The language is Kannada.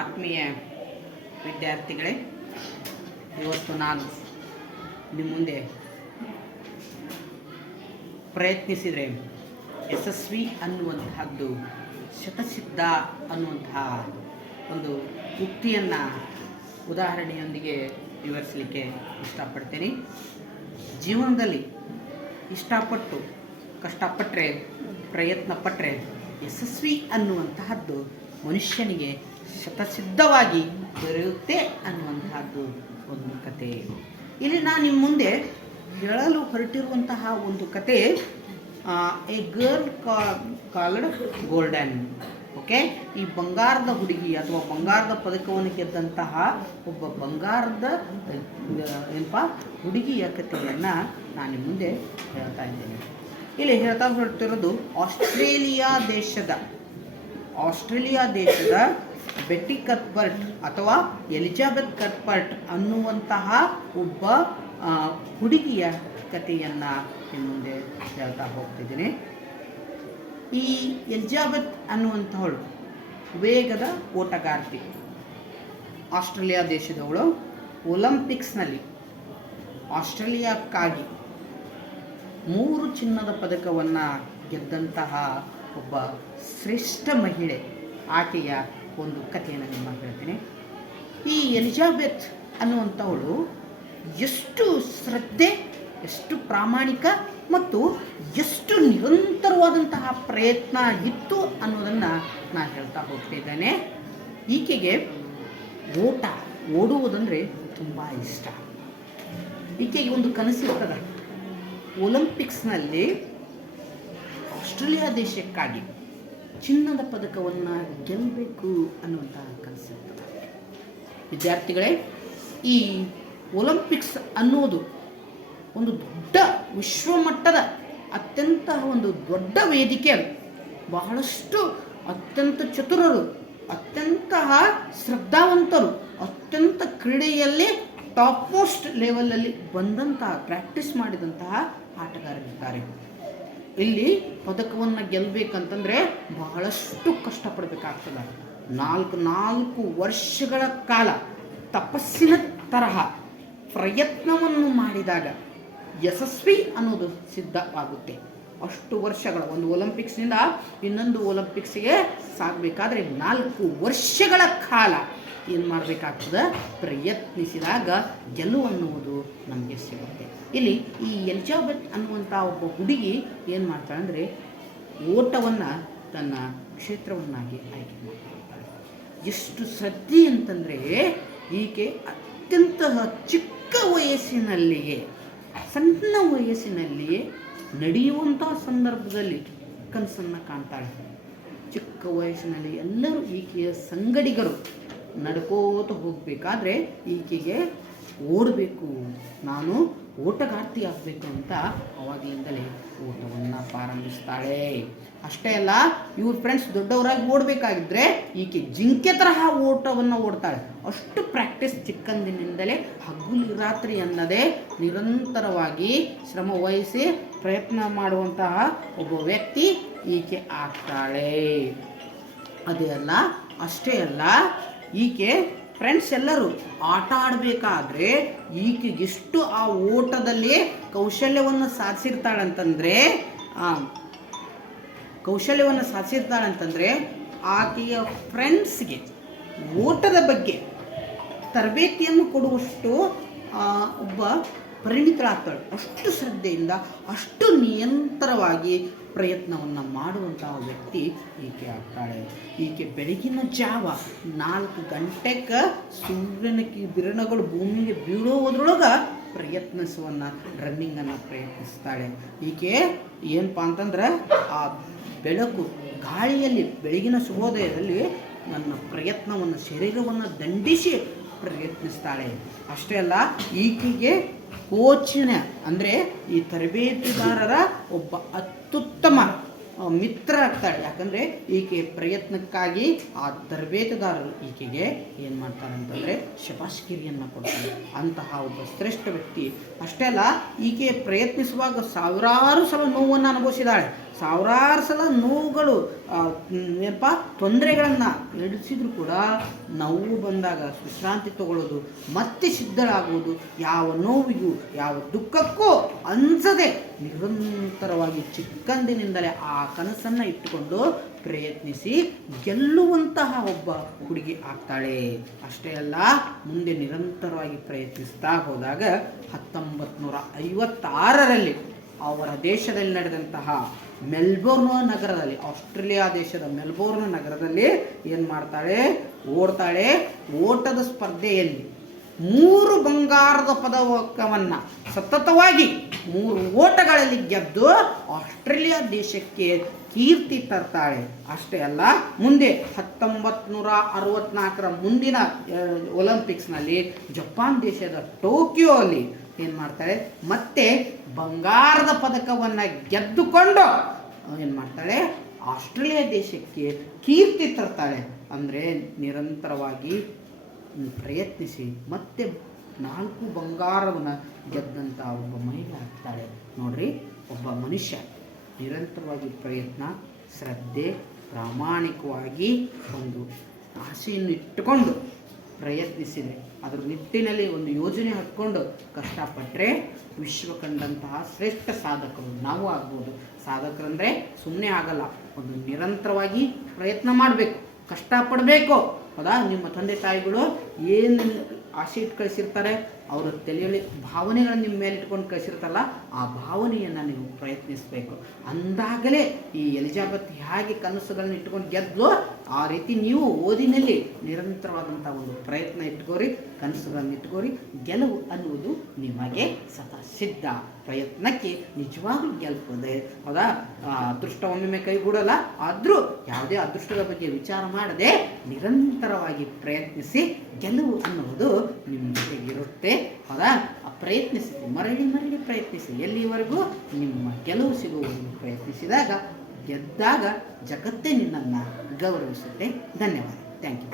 ಆತ್ಮೀಯ ವಿದ್ಯಾರ್ಥಿಗಳೇ, ಇವತ್ತು ನಾನು ನಿಮ್ಮ ಮುಂದೆ ಪ್ರಯತ್ನಿಸಿದರೆ ಯಶಸ್ವಿ ಅನ್ನುವಂತಹದ್ದು ಶತಸಿದ್ಧ ಅನ್ನುವಂತಹ ಒಂದು ಉಕ್ತಿಯನ್ನು ಉದಾಹರಣೆಯೊಂದಿಗೆ ವಿವರಿಸಲಿಕ್ಕೆ ಇಷ್ಟಪಡ್ತೀನಿ. ಜೀವನದಲ್ಲಿ ಇಷ್ಟಪಟ್ಟು ಕಷ್ಟಪಟ್ಟರೆ ಪ್ರಯತ್ನ ಪಟ್ಟರೆ ಯಶಸ್ವಿ ಅನ್ನುವಂತಹದ್ದು ಮನುಷ್ಯನಿಗೆ ಶತಸಿದ್ಧವಾಗಿ ದೊರೆಯುತ್ತೆ ಅನ್ನುವಂತಹದ್ದು ಒಂದು ಕತೆ. ಇಲ್ಲಿ ನಾನು ನಿಮ್ಮ ಮುಂದೆ ಹೇಳಲು ಹೊರಟಿರುವಂತಹ ಒಂದು ಕತೆ A girl called golden. Okay, ಈ ಬಂಗಾರದ ಹುಡುಗಿ ಅಥವಾ ಬಂಗಾರದ ಪದಕವನ್ನು ಗೆದ್ದಂತಹ ಒಬ್ಬ ಬಂಗಾರದ ಹುಡುಗಿಯ ಕಥೆಯನ್ನು ನಾನು ನಿಮ್ಮ ಮುಂದೆ ಹೇಳ್ತಾ ಇದ್ದೇನೆ. ಇಲ್ಲಿ ಹೇಳ್ತಾ ಹೊರಟಿರೋದು ಆಸ್ಟ್ರೇಲಿಯಾ ದೇಶದ ಬೆಟ್ಟಿ ಕತ್ಬರ್ಟ್ ಅಥವಾ ಎಲಿಜಾಬೆತ್ ಕತ್ಬರ್ಟ್ ಅನ್ನುವಂತಹ ಒಬ್ಬ ಹುಡುಗಿಯ ಕಥೆಯನ್ನು ನಿಮ್ಮ ಮುಂದೆ ಹೇಳ್ತಾ ಹೋಗ್ತಿದ್ದೀನಿ. ಈ ಎಲಿಜಾಬೆತ್ ಅನ್ನುವಂಥವಳು ವೇಗದ ಓಟಗಾರ್ತಿ. ಆಸ್ಟ್ರೇಲಿಯಾ ದೇಶದವಳು ಒಲಿಂಪಿಕ್ಸ್ನಲ್ಲಿ ಆಸ್ಟ್ರೇಲಿಯಾಕ್ಕಾಗಿ 3 ಚಿನ್ನದ ಪದಕವನ್ನು ಗೆದ್ದಂತಹ ಒಬ್ಬ ಶ್ರೇಷ್ಠ ಮಹಿಳೆ. ಆಕೆಯ ಒಂದು ಕಥೆಯನ್ನು ನಿಮಗೆ ಹೇಳ್ತೀನಿ. ಈ ಎಲಿಜಾಬೆತ್ ಅನ್ನುವಂಥವಳು ಎಷ್ಟು ಶ್ರದ್ಧೆ, ಎಷ್ಟು ಪ್ರಾಮಾಣಿಕ ಮತ್ತು ಎಷ್ಟು ನಿರಂತರವಾದಂತಹ ಪ್ರಯತ್ನ ಇತ್ತು ಅನ್ನೋದನ್ನು ನಾನು ಹೇಳ್ತಾ ಹೋಗ್ತಿದ್ದೇನೆ. ಈಕೆಗೆ ಓಡುವುದಂದರೆ ತುಂಬ ಇಷ್ಟ. ಈಕೆಗೆ ಒಂದು ಕನಸಿರ್ತದೆ, ಒಲಿಂಪಿಕ್ಸ್ನಲ್ಲಿ ಆಸ್ಟ್ರೇಲಿಯಾ ದೇಶಕ್ಕಾಗಿ ಚಿನ್ನದ ಪದಕವನ್ನು ಗೆಲ್ಲಬೇಕು ಅನ್ನುವಂತಹ ಕನಸಿರ್ತದೆ. ವಿದ್ಯಾರ್ಥಿಗಳೇ, ಈ ಒಲಿಂಪಿಕ್ಸ್ ಅನ್ನೋದು ಒಂದು ದೊಡ್ಡ ವಿಶ್ವಮಟ್ಟದ ಅತ್ಯಂತ ಒಂದು ದೊಡ್ಡ ವೇದಿಕೆ. ಬಹಳಷ್ಟು ಅತ್ಯಂತ ಚತುರರು, ಅತ್ಯಂತ ಶ್ರದ್ಧಾವಂತರು, ಅತ್ಯಂತ ಕ್ರೀಡೆಯಲ್ಲಿ ಟಾಪ್ ಮೋಸ್ಟ್ ಲೆವೆಲಲ್ಲಿ ಬಂದಂತಹ ವರ್ಷ ಮಾಡಿದಂತಹ ಆಟಗಾರರಿದ್ದಾರೆ. ಇಲ್ಲಿ ಪದಕವನ್ನು ಗೆಲ್ಲಬೇಕಂತಂದರೆ ಬಹಳಷ್ಟು ಕಷ್ಟಪಡಬೇಕಾಗ್ತದೆ. 4 ವರ್ಷಗಳ ಕಾಲ ತಪಸ್ಸಿನ ತರಹ ಪ್ರಯತ್ನವನ್ನು ಮಾಡಿದಾಗ ಯಶಸ್ವಿ ಅನ್ನೋದು ಸಿದ್ಧವಾಗುತ್ತೆ. ಅಷ್ಟು ವರ್ಷಗಳ ಒಂದು ಒಲಿಂಪಿಕ್ಸ್ನಿಂದ ಇನ್ನೊಂದು ಒಲಿಂಪಿಕ್ಸ್ಗೆ ಸಾಗಬೇಕಾದ್ರೆ 4 ವರ್ಷಗಳ ಕಾಲ ಏನು ಮಾಡಬೇಕಾಗ್ತದೆ, ಪ್ರಯತ್ನಿಸಿದಾಗ ಗೆಲುವನ್ನುವುದು ನಮಗೆ ಸಿಗುತ್ತೆ. ಇಲ್ಲಿ ಈ ಎಲಿಜಾಬೆತ್ ಅನ್ನುವಂಥ ಒಬ್ಬ ಹುಡುಗಿ ಏನು ಮಾಡ್ತಾಳೆ ಅಂದರೆ ಓಟವನ್ನು ತನ್ನ ಕ್ಷೇತ್ರವನ್ನಾಗಿ ಆಯ್ಕೆ ಮಾಡ್ಕೊಳ್ತಾಳೆ. ಎಷ್ಟು ಶ್ರದ್ಧೆ ಅಂತಂದರೆ ಈಕೆ ಅತ್ಯಂತ ಚಿಕ್ಕ ವಯಸ್ಸಿನಲ್ಲಿಯೇ, ಸಣ್ಣ ವಯಸ್ಸಿನಲ್ಲಿಯೇ ನಡೆಯುವಂಥ ಸಂದರ್ಭದಲ್ಲಿ ಕನಸನ್ನು ಕಾಣ್ತಾಳೆ. ಚಿಕ್ಕ ವಯಸ್ಸಿನಲ್ಲಿ ಎಲ್ಲರೂ ಈಕೆಯ ಸಂಗಡಿಗರು ನಡ್ಕೋತ ಹೋಗಬೇಕಾದ್ರೆ ಈಕೆಗೆ ಓಡಬೇಕು, ನಾನು ಓಟಗಾರ್ತಿ ಆಗಬೇಕು ಅಂತ ಅವಾಗಲಿಂದಲೇ ಓಟವನ್ನು ಪ್ರಾರಂಭಿಸ್ತಾಳೆ. ಅಷ್ಟೇ ಅಲ್ಲ, ಇವ್ರ ಫ್ರೆಂಡ್ಸ್ ದೊಡ್ಡವರಾಗಿ ಓಡಬೇಕಾಗಿದ್ದರೆ ಈಕೆ ಜಿಂಕೆ ತರಹ ಓಟವನ್ನು ಓಡ್ತಾಳೆ. ಅಷ್ಟು ಪ್ರಾಕ್ಟೀಸ್ ಚಿಕ್ಕಂದಿನಿಂದಲೇ ಹಗಲು ರಾತ್ರಿ ಅನ್ನದೇ ನಿರಂತರವಾಗಿ ಶ್ರಮ ವಹಿಸಿ ಪ್ರಯತ್ನ ಮಾಡುವಂತಹ ಒಬ್ಬ ವ್ಯಕ್ತಿ ಈಕೆ ಆಗ್ತಾಳೆ. ಅದೇ ಅಲ್ಲ, ಅಷ್ಟೇ ಅಲ್ಲ, ಈಕೆ ಫ್ರೆಂಡ್ಸ್ ಎಲ್ಲರೂ ಆಟ ಆಡಬೇಕಾದ್ರೆ ಈಕೆಗೆಷ್ಟು ಆ ಓಟದಲ್ಲಿ ಕೌಶಲ್ಯವನ್ನು ಸಾಧಿಸಿರ್ತಾಳಂತಂದರೆ ಆಕೆಯ ಫ್ರೆಂಡ್ಸ್ಗೆ ಓಟದ ಬಗ್ಗೆ ತರಬೇತಿಯನ್ನು ಕೊಡುವಷ್ಟು ಒಬ್ಬ ಪರಿಣಿತಳಾಗ್ತಾಳೆ. ಅಷ್ಟು ಶ್ರದ್ಧೆಯಿಂದ, ಅಷ್ಟು ನಿರಂತರವಾಗಿ ಪ್ರಯತ್ನವನ್ನು ಮಾಡುವಂತಹ ವ್ಯಕ್ತಿ ಈಕೆ ಆಗ್ತಾಳೆ. ಈಕೆ ಬೆಳಗಿನ ಜಾವ 4 ಗಂಟೆಗೆ ಸೂರ್ಯನ ಕಿರಣಗಳು ಭೂಮಿಗೆ ಬೀಳೋದ್ರೊಳಗೆ ರನ್ನಿಂಗನ್ನು ಪ್ರಯತ್ನಿಸ್ತಾಳೆ. ಈಕೆ ಏನಪ್ಪ ಅಂತಂದ್ರೆ ಆ ಬೆಳಕು ಗಾಳಿಯಲ್ಲಿ ಬೆಳಗಿನ ಶುಭೋದಯದಲ್ಲಿ ನನ್ನ ಪ್ರಯತ್ನವನ್ನು, ಶರೀರವನ್ನು ದಂಡಿಸಿ ಪ್ರಯತ್ನಿಸ್ತಾಳೆ. ಅಷ್ಟೇ ಅಲ್ಲ, ಈಕೆಗೆ ಕೋಚಿನ ಅಂದರೆ ಈ ತರಬೇತುದಾರರ ಒಬ್ಬ ಅತ್ಯುತ್ತಮ ಮಿತ್ರ ಆಗ್ತಾಳೆ. ಯಾಕಂದರೆ ಈಕೆ ಪ್ರಯತ್ನಕ್ಕಾಗಿ ಆ ತರಬೇತುದಾರರು ಈಕೆಗೆ ಏನು ಮಾಡ್ತಾರೆ ಅಂತಂದರೆ ಶಬಾಷ್ಗಿರಿಯನ್ನು ಕೊಡ್ತಾರೆ. ಅಂತಹ ಒಬ್ಬ ಶ್ರೇಷ್ಠ ವ್ಯಕ್ತಿ. ಅಷ್ಟೇ ಅಲ್ಲ, ಈಕೆ ಪ್ರಯತ್ನಿಸುವಾಗ ಸಾವಿರಾರು ಸಲ ನೋವನ್ನು ಅನುಭವಿಸಿದಾಳೆ. ಸಾವಿರಾರು ಸಲ ನೋವುಗಳು ತೊಂದರೆಗಳನ್ನು ಎದುರಿಸಿದ್ರು ಕೂಡ ನೋವು ಬಂದಾಗ ವಿಶ್ರಾಂತಿ ತಗೊಳ್ಳೋದು, ಮತ್ತೆ ಸಿದ್ಧರಾಗುವುದು, ಯಾವ ನೋವಿಗೂ ಯಾವ ದುಃಖಕ್ಕೂ ಅನ್ಸದೆ ನಿರಂತರವಾಗಿ ಚಿಕ್ಕಂದಿನಿಂದಲೇ ಆ ಕನಸನ್ನು ಇಟ್ಟುಕೊಂಡು ಪ್ರಯತ್ನಿಸಿ ಗೆಲ್ಲುವಂತಹ ಒಬ್ಬ ಹುಡುಗಿ ಆಗ್ತಾಳೆ. ಅಷ್ಟೇ ಅಲ್ಲ, ಮುಂದೆ ನಿರಂತರವಾಗಿ ಪ್ರಯತ್ನಿಸ್ತಾ ಹೋದಾಗ 1956ರಲ್ಲಿ ಅವರ ದೇಶದಲ್ಲಿ ನಡೆದಂತಹ ಮೆಲ್ಬೋರ್ನ್ ನಗರದಲ್ಲಿ, ಆಸ್ಟ್ರೇಲಿಯಾ ದೇಶದ ಮೆಲ್ಬೋರ್ನ್ ನಗರದಲ್ಲಿ ಏನು ಮಾಡ್ತಾಳೆ, ಓಡ್ತಾಳೆ. ಓಟದ ಸ್ಪರ್ಧೆಯಲ್ಲಿ 3 ಬಂಗಾರದ ಪದಕವನ್ನು ಸತತವಾಗಿ 3 ಓಟಗಳಲ್ಲಿ ಗೆದ್ದು ಆಸ್ಟ್ರೇಲಿಯಾ ದೇಶಕ್ಕೆ ಕೀರ್ತಿ ತರ್ತಾಳೆ. ಅಷ್ಟೇ ಅಲ್ಲ, ಮುಂದೆ 1964ರ ಮುಂದಿನ ಒಲಿಂಪಿಕ್ಸ್ನಲ್ಲಿ ಜಪಾನ್ ದೇಶದ ಟೋಕಿಯೋ ಅಲ್ಲಿ ಏನು ಮಾಡ್ತಾಳೆ, ಮತ್ತೆ ಬಂಗಾರದ ಪದಕವನ್ನು ಗೆದ್ದುಕೊಂಡು ಏನು ಮಾಡ್ತಾಳೆ, ಆಸ್ಟ್ರೇಲಿಯಾ ದೇಶಕ್ಕೆ ಕೀರ್ತಿ ತರ್ತಾಳೆ. ಅಂದರೆ ನಿರಂತರವಾಗಿ ಪ್ರಯತ್ನಿಸಿ ಮತ್ತೆ 4 ಬಂಗಾರವನ್ನು ಗೆದ್ದಂಥ ಒಬ್ಬ ಮಹಿಳೆ ಆಗ್ತಾಳೆ. ನೋಡ್ರಿ, ಒಬ್ಬ ಮನುಷ್ಯ ನಿರಂತರವಾಗಿ ಪ್ರಯತ್ನ, ಶ್ರದ್ಧೆ, ಪ್ರಾಮಾಣಿಕವಾಗಿ ಒಂದು ಆಸೆಯನ್ನು ಇಟ್ಟುಕೊಂಡು ಪ್ರಯತ್ನಿಸಿದೆ, ಅದರ ನಿಟ್ಟಿನಲ್ಲಿ ಒಂದು ಯೋಜನೆ ಹಾಕ್ಕೊಂಡು ಕಷ್ಟಪಟ್ಟರೆ ವಿಶ್ವ ಕಂಡಂತಹ ಶ್ರೇಷ್ಠ ಸಾಧಕರು ನಾವು ಆಗ್ಬೋದು. ಸಾಧಕರಂದರೆ ಸುಮ್ಮನೆ ಆಗಲ್ಲ, ಒಂದು ನಿರಂತರವಾಗಿ ಪ್ರಯತ್ನ ಮಾಡಬೇಕು, ಕಷ್ಟಪಡಬೇಕು. ಹೌದಾ? ನಿಮ್ಮ ತಂದೆ ತಾಯಿಗಳು ಏನು ಆಸೆ ಇಟ್ಟು ಕಳಿಸಿರ್ತಾರೆ, ಅವರ ತಲೆಯಲ್ಲಿ ಭಾವನೆಗಳನ್ನು ನಿಮ್ಮ ಮೇಲೆ ಇಟ್ಕೊಂಡು ಕಳಿಸಿರ್ತಾರಲ್ಲ, ಆ ಭಾವನೆಯನ್ನು ನೀವು ಪ್ರಯತ್ನಿಸಬೇಕು. ಅಂದಾಗಲೇ ಈ ಎಲಿಜಾಬೆತ್ ಹೇಗೆ ಕನಸುಗಳನ್ನ ಇಟ್ಕೊಂಡು ಗೆದ್ಲು, ಆ ರೀತಿ ನೀವು ಓದಿನಲ್ಲಿ ನಿರಂತರವಾದಂಥ ಒಂದು ಪ್ರಯತ್ನ ಇಟ್ಕೋರಿ, ಕನಸುಗಳನ್ನು ಇಟ್ಕೋರಿ. ಗೆಲುವು ಅನ್ನುವುದು ನಿಮಗೆ ಸದಾ ಸಿದ್ಧ. ಪ್ರಯತ್ನಕ್ಕೆ ನಿಜವಾಗ್ಲೂ ಗೆಲ್ತದೆ. ಹೌದಾ? ಅದೃಷ್ಟ ಒಮ್ಮೊಮ್ಮೆ ಕೈಗೂಡಲ್ಲ, ಆದರೂ ಯಾವುದೇ ಅದೃಷ್ಟದ ಬಗ್ಗೆ ವಿಚಾರ ಮಾಡದೆ ನಿರಂತರವಾಗಿ ಪ್ರಯತ್ನಿಸಿ, ಗೆಲುವು ಅನ್ನುವುದು ನಿಮ್ಮ ಜೊತೆಗಿರುತ್ತೆ. ಹೌದಾ? ಪ್ರಯತ್ನಿಸಿ, ಮರಳಿ ಮರಳಿ ಪ್ರಯತ್ನಿಸಿ, ಎಲ್ಲಿವರೆಗೂ ನಿಮ್ಮ ಗೆಲುವು ಸಿಗುವುದು. ಪ್ರಯತ್ನಿಸಿದಾಗ, ಗೆದ್ದಾಗ ಜಗತ್ತೇ ನಿನ್ನನ್ನು ಗೌರವಿಸುತ್ತೆ. ಧನ್ಯವಾದ. Thank you.